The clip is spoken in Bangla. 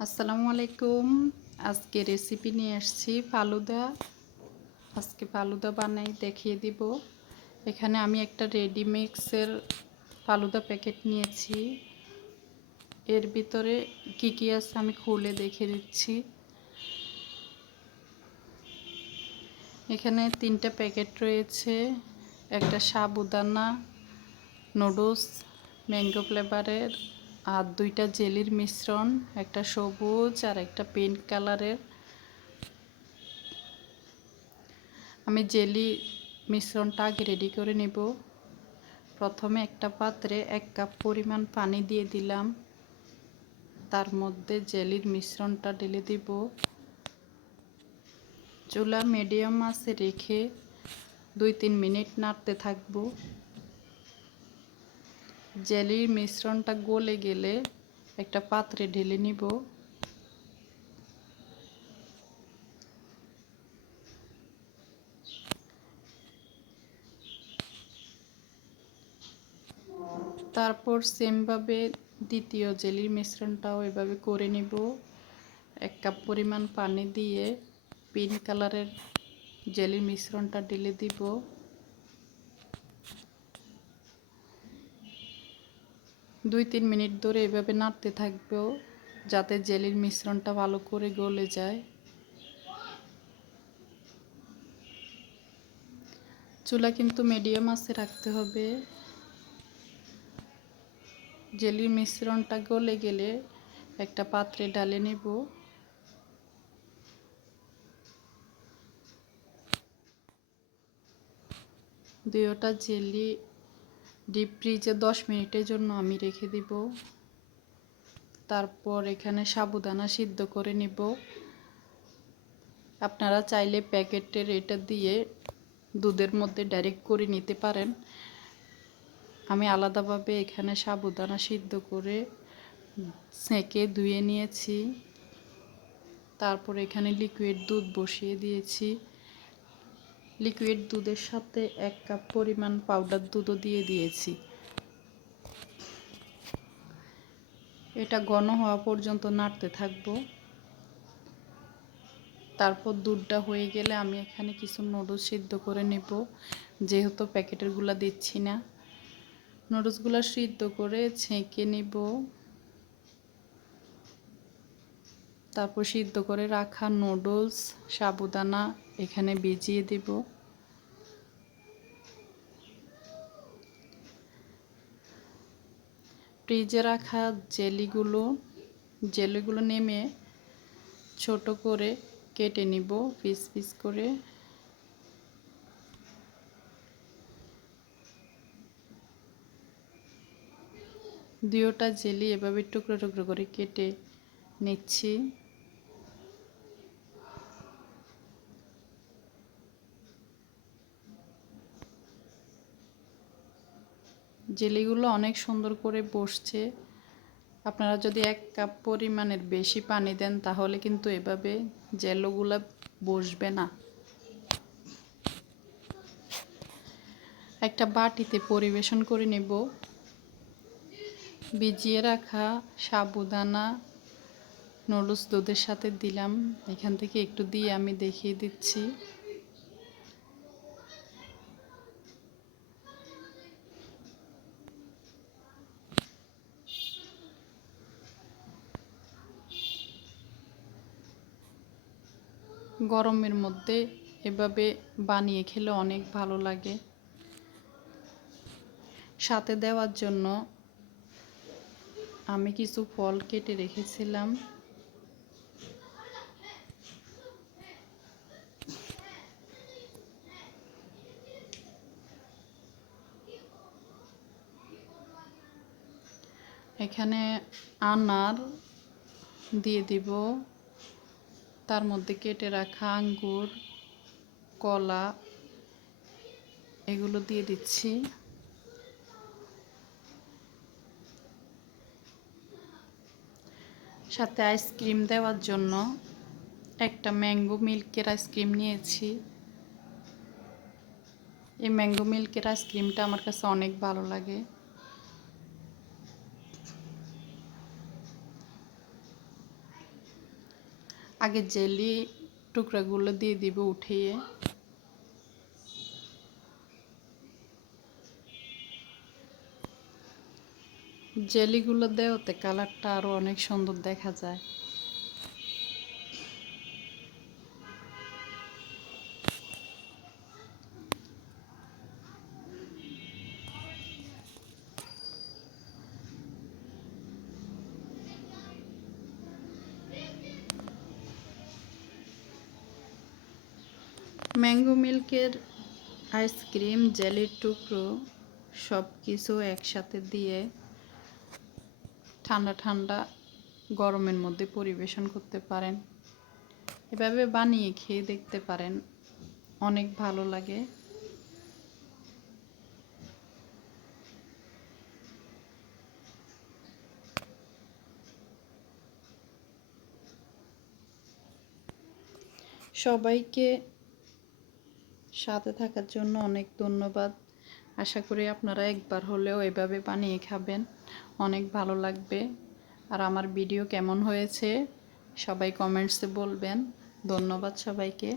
আসসালামু আলাইকুম। আজকে রেসিপি নিয়ে আসছি ফালুদা। আজকে ফালুদা বানাই দেখিয়ে দিব। এখানে আমি একটা রেডি মিক্সের ফালুদা প্যাকেট নিয়েছি। এর ভিতরে কি কি আছে আমি খুলে দেখিয়ে দিচ্ছি। এখানে 3টা প্যাকেট রয়েছে। একটা সাবুদানা নুডলস ম্যাঙ্গো ফ্লেভারের, আর 2টা জেলির মিশ্রণ, একটা সবুজ আর একটা পিঙ্ক কালারের। আমি জেলি মিশ্রণটা আগে রেডি করে নেব। প্রথমে একটা পাত্রে 1 কাপ পরিমাণ পানি দিয়ে দিলাম। তার মধ্যে জেলির মিশ্রণটা ঢেলে দিব। চুলা মিডিয়াম আঁচে রেখে 2-3 মিনিট নাড়তে থাকব। জেলির মিশ্রণটা গলে গেলে একটা পাত্রে ঢেলে নিব। তারপর সেমভাবে দ্বিতীয় জেলির মিশ্রণটাও এভাবে করে নিব। 1 কাপ পরিমাণ পানি দিয়ে পিঙ্ক কালারের জেলির মিশ্রণটা ঢেলে দিব। দুই 3 মিনিট ধরে এভাবে নাড়তে থাকবো যাতে জেলির মিশ্রণটা ভালো করে গলে যায়। চুলা কিন্তু মিডিয়াম আঁচে রাখতে হবে। জেলির মিশ্রণটা গলে গেলে একটা পাত্রে ঢালে নেব। দুইটা জেলি ডিপ ফ্রিজে 10 মিনিটের জন্য আমি রেখে দিব। তারপর এখানে সাবুদানা সিদ্ধ করে নিব। আপনারা চাইলে প্যাকেটের এটা দিয়ে দুধের মধ্যে ডাইরেক্ট করে নিতে পারেন। আমি আলাদাভাবে এখানে সাবুদানা সিদ্ধ করে ছেঁকে ধুয়ে নিয়েছি। তারপর এখানে লিকুইড দুধ বসিয়ে দিয়েছি। লিকুইড দুধের সাথে 1 কাপ পরিমাণ পাউডার দুধও দিয়ে দিয়েছি। এটা ঘন হওয়া পর্যন্ত নাড়তে থাকবো। তারপর দুধটা হয়ে গেলে আমি এখানে কিছু নুডলস সিদ্ধ করে নেব, যেহেতু প্যাকেটেরগুলো দিচ্ছি না। নুডলসগুলো সিদ্ধ করে ছেঁকে নেব। তারপর সিদ্ধ করে রাখা নুডলস সাবুদানা এখানে ভিজিয়ে দেব। ফ্রিজে রাখা জেলিগুলো নেমে ছোট করে কেটে নিব পিস পিস করে। দুইটা জেলি এভাবে টুকরো টুকরো করে কেটে নিচ্ছি। জেলিগুলো অনেক সুন্দর করে বসছে। আপনারা যদি 1 কাপ পরিমাণের বেশি পানি দেন তাহলে কিন্তু এভাবে জেলোগুলো বসবে না। একটা বাটিতে পরিবেশন করে নেব। ভিজিয়ে রাখা সাবুদানা নুডলস দুধের সাথে দিলাম। এখান থেকে একটু দিয়ে আমি দেখিয়ে দিচ্ছি। গরমের মধ্যে এভাবে বানিয়ে খেলে অনেক ভালো লাগে। সাথে দেওয়ার জন্য আমি কিছু ফল কেটে রেখেছিলাম। এখানে আনার দিয়ে দিব, তার মধ্যে কেটে রাখা আঙ্গুর, কলা এগুলো দিয়ে দিচ্ছি। সাথে আইসক্রিম দেওয়ার জন্য একটা ম্যাঙ্গো মিল্কের আইসক্রিম নিয়েছি। এই ম্যাঙ্গো মিল্কের আইসক্রিমটা আমার কাছে অনেক ভালো লাগে। আগে জেলি টুকরাগুলো দিয়ে দিব উঠিয়ে। জেলিগুলো দেওয়াতে কালারটা আরও অনেক সুন্দর দেখা যায়। ম্যাঙ্গো মিল্কের আইসক্রিম, জেলির টুকরো সব কিছু একসাথে দিয়ে ঠান্ডা ঠান্ডা গরমের মধ্যে পরিবেশন করতে পারেন। এভাবে বানিয়ে খেয়ে দেখতে পারেন, অনেক ভালো লাগে। সবাইকে সাথে থাকার জন্য অনেক ধন্যবাদ। আশা করি আপনারা একবার হলেও এভাবে বানিয়ে খাবেন, অনেক ভালো লাগবে। আর আমার ভিডিও কেমন হয়েছে সবাই কমেন্টসে বলবেন। ধন্যবাদ সবাইকে।